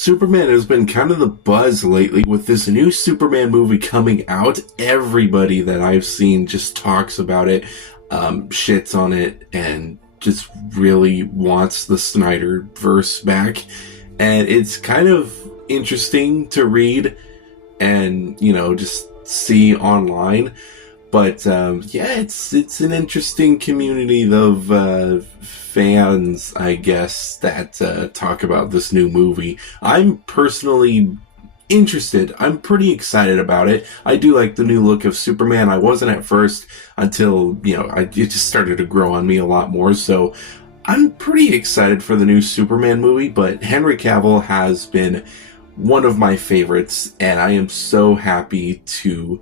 Superman has been kind of the buzz lately with this new Superman movie coming out. Everybody that I've seen just talks about it, shits on it, and just really wants the Snyder verse back. And it's kind of interesting to read and, just see online. But yeah, it's an interesting community of fans, I guess, that talk about this new movie. I'm personally interested. I'm pretty excited about it. I do like the new look of Superman. I wasn't at first until, it just started to grow on me a lot more. So I'm pretty excited for the new Superman movie, but Henry Cavill has been one of my favorites, and I am so happy to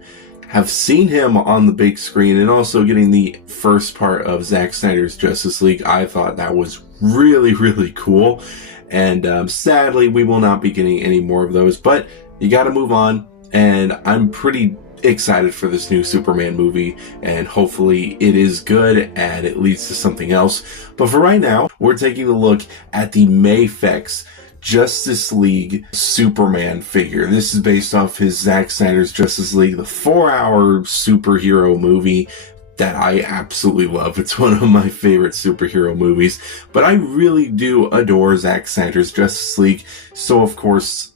have seen him on the big screen and also getting the first part of Zack Snyder's Justice League. I thought that was really, really cool. And sadly, we will not be getting any more of those, but you gotta move on. And I'm pretty excited for this new Superman movie, and hopefully it is good and it leads to something else. But for right now, we're taking a look at the Mafex Justice League Superman figure. This is based off his Zack Snyder's Justice League, the 4-hour superhero movie that I absolutely love. It's one of my favorite superhero movies, but I really do adore Zack Snyder's Justice League, so of course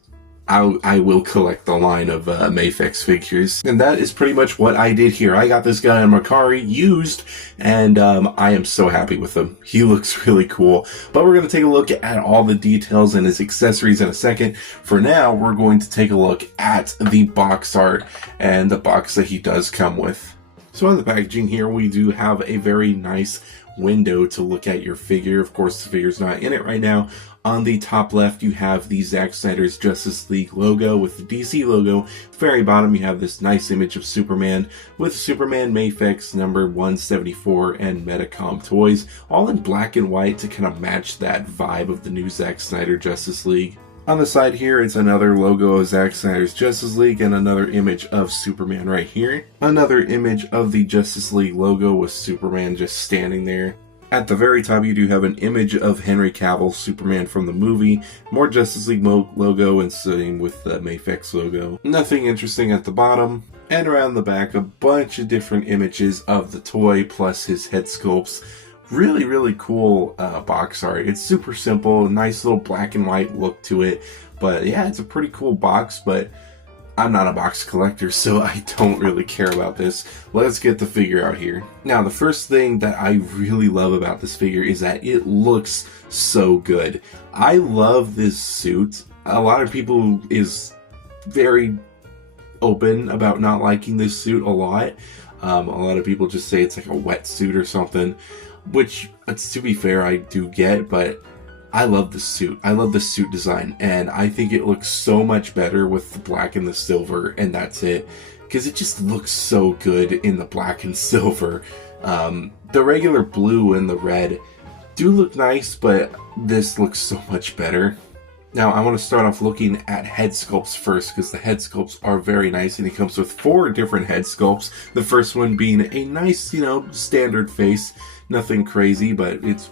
I will collect the line of Mafex figures. And that is pretty much what I did here. I got this guy on Mercari used, and I am so happy with him. He looks really cool. But we're going to take a look at all the details and his accessories in a second. For now, we're going to take a look at the box art and the box that he does come with. So on the packaging here, we do have a very nice window to look at your figure. Of course, the figure's not in it right now. On the top left, you have the Zack Snyder's Justice League logo with the DC logo. Very bottom, you have this nice image of Superman with Superman Mafex number 174 and Medicom Toys, all in black and white to kind of match that vibe of the new Zack Snyder Justice League. On the side here, it's another logo of Zack Snyder's Justice League and another image of Superman right here. Another image of the Justice League logo with Superman just standing there. At the very top, you do have an image of Henry Cavill, Superman from the movie, more Justice League logo, and same with the Mafex logo. Nothing interesting at the bottom. And around the back, a bunch of different images of the toy, plus his head sculpts. Really, really cool box art. It's super simple, nice little black and white look to it. But yeah, it's a pretty cool box, but I'm not a box collector, so I don't really care about this. Let's get the figure out here. Now, the first thing that I really love about this figure is that it looks so good. I love this suit. A lot of people is very open about not liking this suit a lot. A lot of people just say it's like a wetsuit or something, which, to be fair, I do get, but I love the suit. I love the suit design, and I think it looks so much better with the black and the silver, and that's it. Because it just looks so good in the black and silver. The regular blue and the red do look nice, but this looks so much better. Now, I want to start off looking at head sculpts first, because the head sculpts are very nice, and he comes with 4 different head sculpts. The first one being a nice, standard face. Nothing crazy, but it's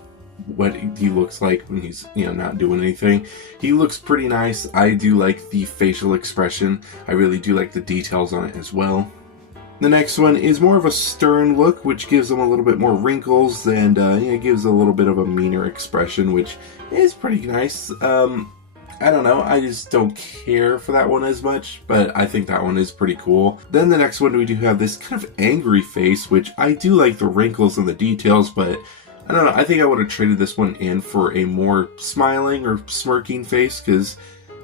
what he looks like when he's not doing anything. He looks pretty nice. I do like the facial expression. I really do like the details on it as well. The next one is more of a stern look, which gives him a little bit more wrinkles, and it gives a little bit of a meaner expression, which is pretty nice. I don't know, I just don't care for that one as much, but I think that one is pretty cool. Then the next one, we do have this kind of angry face, which I do like the wrinkles and the details, but I don't know, I think I would have traded this one in for a more smiling or smirking face, because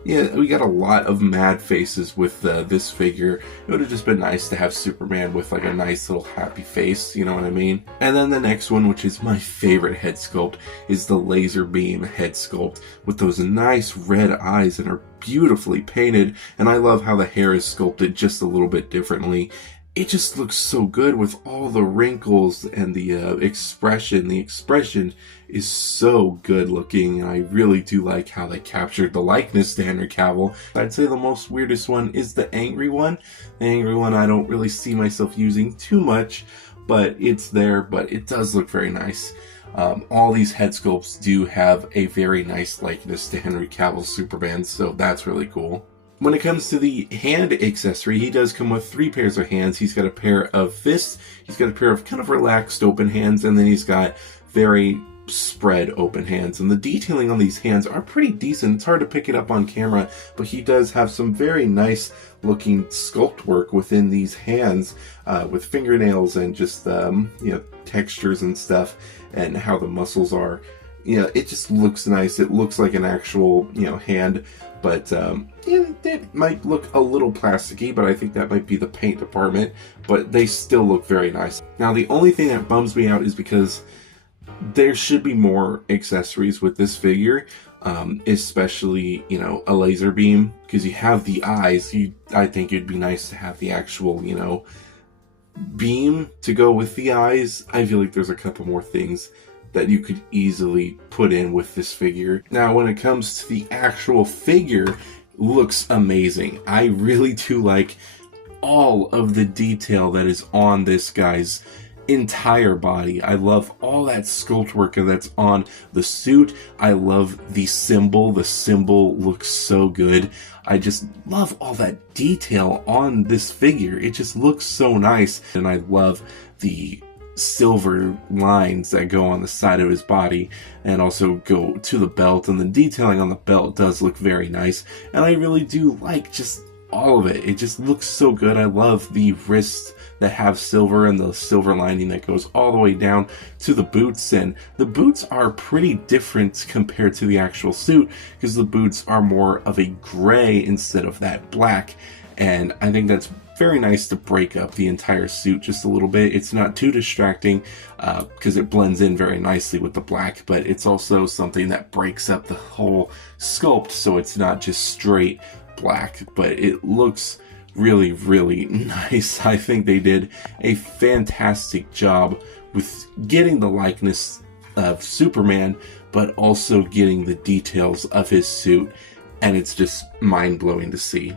yeah, we got a lot of mad faces with this figure. It would have just been nice to have Superman with like a nice little happy face, you know what I mean? And then the next one, which is my favorite head sculpt, is the laser beam head sculpt with those nice red eyes that are beautifully painted, and I love how the hair is sculpted just a little bit differently. It just looks so good with all the wrinkles and the expression. The expression is so good looking, and I really do like how they captured the likeness to Henry Cavill. I'd say the most weirdest one is the angry one. The angry one I don't really see myself using too much, but it's there, but it does look very nice. All these head sculpts do have a very nice likeness to Henry Cavill's Superman, so that's really cool. When it comes to the hand accessory, he does come with 3 pairs of hands. He's got a pair of fists, he's got a pair of kind of relaxed open hands, and then he's got very spread open hands. And the detailing on these hands are pretty decent. It's hard to pick it up on camera, but he does have some very nice looking sculpt work within these hands, with fingernails and just textures and stuff, and how the muscles are. It just looks nice. It looks like an actual hand, but it might look a little plasticky, but I think that might be the paint department, but they still look very nice. Now the only thing that bums me out is because there should be more accessories with this figure, especially a laser beam, because you have the eyes. I think it'd be nice to have the actual beam to go with the eyes. I feel like there's a couple more things that you could easily put in with this figure. Now when it comes to the actual figure, looks amazing. I really do like all of the detail that is on this guy's entire body. I love all that sculpt work that's on the suit. I love the symbol. The symbol looks so good. I just love all that detail on this figure. It just looks so nice. And I love the silver lines that go on the side of his body and also go to the belt, and the detailing on the belt does look very nice, and I really do like just all of it. It just looks so good. I love the wrists that have silver and the silver lining that goes all the way down to the boots, and the boots are pretty different compared to the actual suit because the boots are more of a gray instead of that black, and I think that's very nice to break up the entire suit just a little bit. It's not too distracting because it blends in very nicely with the black, but it's also something that breaks up the whole sculpt so it's not just straight black, but it looks really, really nice. I think they did a fantastic job with getting the likeness of Superman, but also getting the details of his suit, and it's just mind-blowing to see.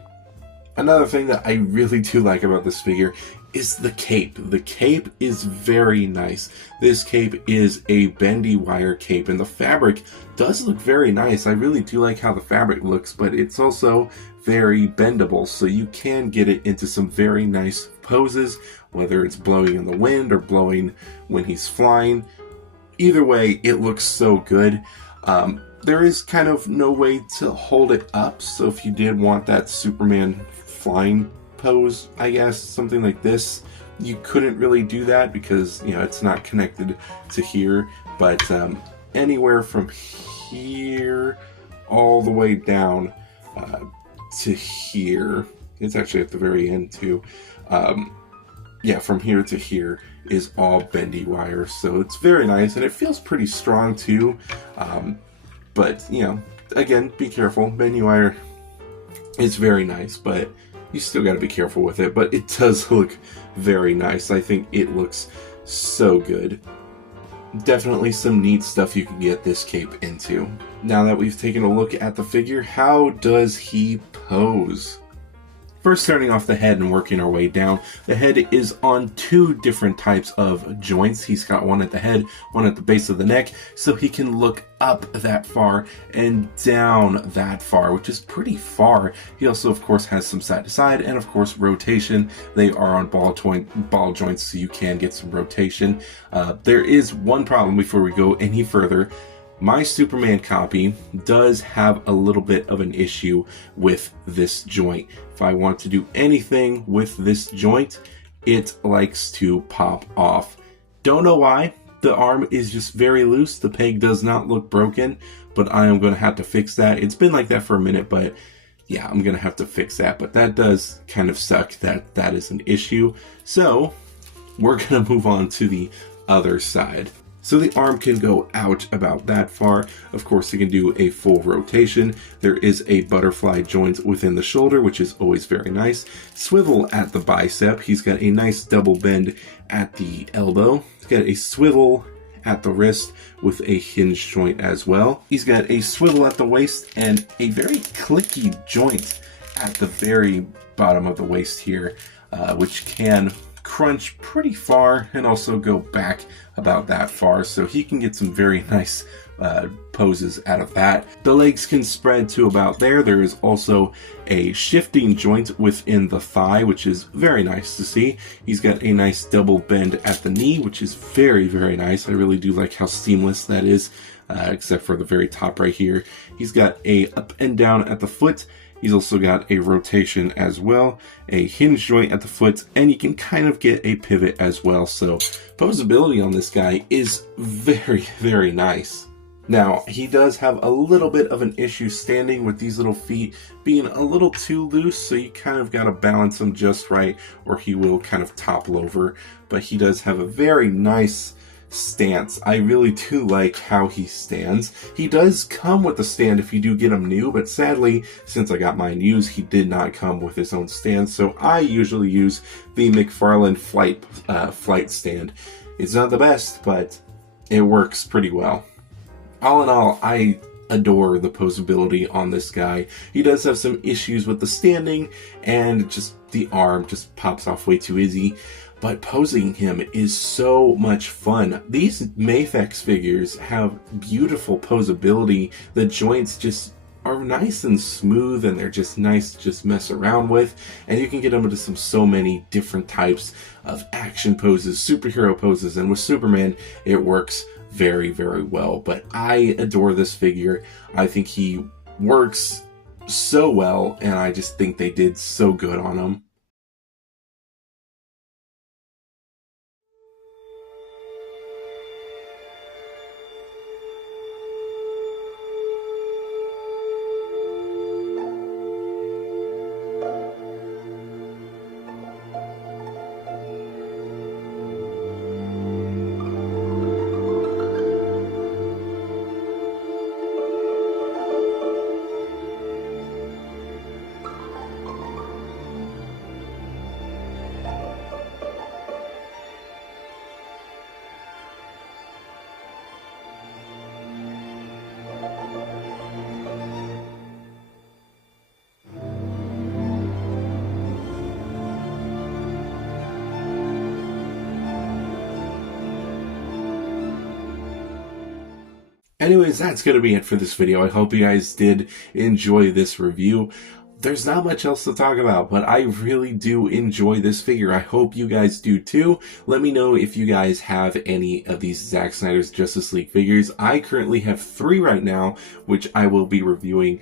Another thing that I really do like about this figure is the cape. The cape is very nice. This cape is a bendy wire cape, and the fabric does look very nice. I really do like how the fabric looks, but it's also very bendable, so you can get it into some very nice poses, whether it's blowing in the wind or blowing when he's flying. Either way, it looks so good. There is kind of no way to hold it up, so if you did want that Superman flying pose, I guess, something like this, you couldn't really do that because it's not connected to here, but anywhere from here all the way down to here, it's actually at the very end too, from here to here is all bendy wire, so it's very nice and it feels pretty strong too, but again, be careful. Bendy wire is very nice, but you still got to be careful with it, but it does look very nice. I think it looks so good. Definitely some neat stuff you can get this cape into. Now that we've taken a look at the figure, how does he pose? First, starting off the head and working our way down, the head is on 2 different types of joints. He's got one at the head, one at the base of the neck, so he can look up that far and down that far, which is pretty far. He also, of course, has some side to side and, of course, rotation. They are on ball joints, so you can get some rotation. There is one problem before we go any further. My Superman copy does have a little bit of an issue with this joint. If I want to do anything with this joint, it likes to pop off. Don't know why. The arm is just very loose. The peg does not look broken, but I am going to have to fix that. It's been like that for a minute, but yeah, I'm going to have to fix that. But that does kind of suck that that is an issue. So we're going to move on to the other side. So the arm can go out about that far. Of course, it can do a full rotation. There is a butterfly joint within the shoulder, which is always very nice. Swivel at the bicep. He's got a nice double bend at the elbow. He's got a swivel at the wrist with a hinge joint as well. He's got a swivel at the waist and a very clicky joint at the very bottom of the waist here, which can crunch pretty far and also go back about that far, so he can get some very nice poses out of that. The legs can spread to about there. There is also a shifting joint within the thigh, which is very nice to see. He's got a nice double bend at the knee, which is very, very nice. I really do like how seamless that is, except for the very top right here. He's got a up and down at the foot. He's also got a rotation as well, a hinge joint at the foot, and you can kind of get a pivot as well. So posability on this guy is very, very nice. Now, he does have a little bit of an issue standing with these little feet being a little too loose, so you kind of got to balance them just right or he will kind of topple over. But he does have a very nice stance. I really do like how he stands. He does come with a stand if you do get him new, but sadly, since I got mine used, he did not come with his own stand, so I usually use the McFarlane flight stand. It's not the best, but it works pretty well. All in all, I adore the posability on this guy. He does have some issues with the standing, and just the arm just pops off way too easy. But posing him is so much fun. These Mafex figures have beautiful posability. The joints just are nice and smooth, and they're just nice to just mess around with. And you can get them into so many different types of action poses, superhero poses, and with Superman, it works very, very well. But I adore this figure. I think he works so well, and I just think they did so good on him. Anyways, that's going to be it for this video. I hope you guys did enjoy this review. There's not much else to talk about, but I really do enjoy this figure. I hope you guys do too. Let me know if you guys have any of these Zack Snyder's Justice League figures. I currently have 3 right now, which I will be reviewing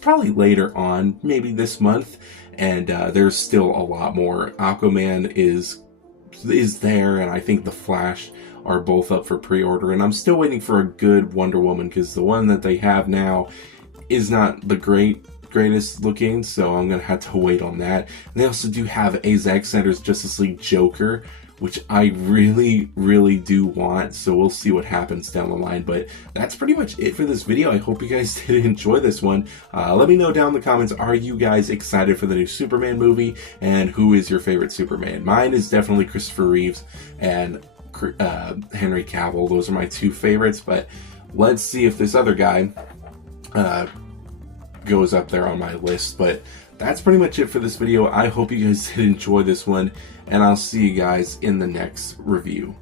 probably later on, maybe this month. And there's still a lot more. Aquaman is there, and I think the Flash are both up for pre-order, and I'm still waiting for a good Wonder Woman, because the one that they have now is not the greatest looking, so I'm gonna have to wait on that. And they also do have a Zack Snyder's Justice League Joker, which I really, really do want, so we'll see what happens down the line. But that's pretty much it for this video. I hope you guys did enjoy this one. Let me know down in the comments, are you guys excited for the new Superman movie, and who is your favorite Superman? Mine is definitely Christopher Reeves and Henry Cavill. Those are my 2 favorites, but let's see if this other guy goes up there on my list. But that's pretty much it for this video. I hope you guys did enjoy this one, and I'll see you guys in the next review.